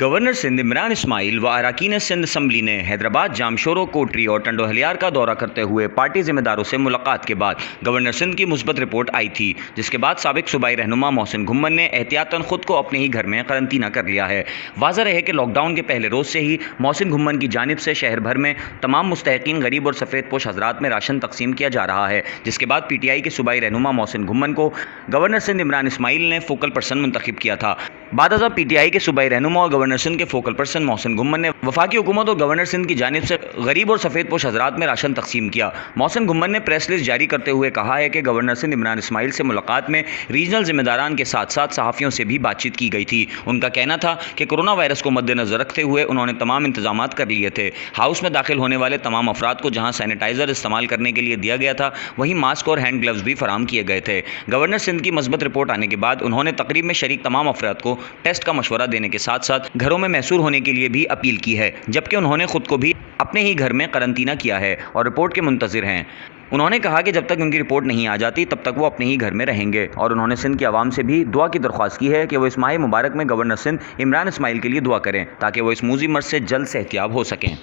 Governor Sindh Imran Ismail व अरकान Sindh assembly ने हैदराबाद, जामशोरो, कोटरी और टंडोहलियार का दौरा करते हुए पार्टी जिम्मेदारों से मुलाकात के बाद गवर्नर सिंध की मुस्बत रिपोर्ट आई थी, जिसके बाद साबिक सूबाई रहनुमा मोहसिन घुम्मन ने एहतियातन खुद को अपने ही घर में करंतना कर लिया है। वाज़ह रहे कि लॉकडाउन के पहले रोज़ से ही मोहसिन घुम्मन की जानिब से शहर भर में तमाम मुस्तहकीन गरीब और सफ़ेद पोश हज़रात में राशन तकसीम किया जा रहा है, जिसके बाद PTI के सूबाई रहनुमा मोहसिन घुम्मन को गवर्नर सिंध इमरान इस्माइल ने फोकल पर्सन मुंतखब किया था। बादअज़ा PTI के सूबाई रहनुमा और गवर्नर सिंध के फोकल पर्सन मोहसिन घुम्मन ने वफाकी हुकूमत और गवर्नर सिंध की जानिब से गरीब और सफ़ेद पोश हज़रात में राशन तकसीम किया। मोहसिन घुम्मन ने प्रेस लिस्ट जारी करते हुए कहा है कि गवर्नर सिंध इमरान इस्माइल से मुलाकात में रीजनल जिम्मेदारान के साथ साथ सहाफ़ियों से भी बातचीत की गई थी। उनका कहना था कि कोरोना वायरस को मद्देनज़र रखते हुए उन्होंने तमाम इंतजाम कर लिए थे। हाउस में दाखिल होने वाले तमाम अफराद को जहाँ सैनिटाइज़र इस्तेमाल करने के लिए दिया गया था, वहीं मास्क और हैंड ग्लव्स भी फराहम किए गए थे। गवर्नर सिंध की मस्बत रिपोर्ट आने के बाद उन्होंने तकरीब में शरीक तमाम अफराद को टेस्ट का मशवरा देने के साथ साथ घरों में महसूर होने के लिए भी अपील की है, जबकि उन्होंने खुद को भी अपने ही घर में करंतना किया है और रिपोर्ट के मुंतज़िर हैं। उन्होंने कहा कि जब तक उनकी रिपोर्ट नहीं आ जाती तब तक वो अपने ही घर में रहेंगे, और उन्होंने सिंध की आवाम से भी दुआ की दरख्वास्त की है कि वो इस माह मुबारक में गवर्नर सिंध इमरान इस्माइल के लिए दुआ करें ताकि वो इस मूजी मर्ज से जल्द सेहतियाब हो सकें।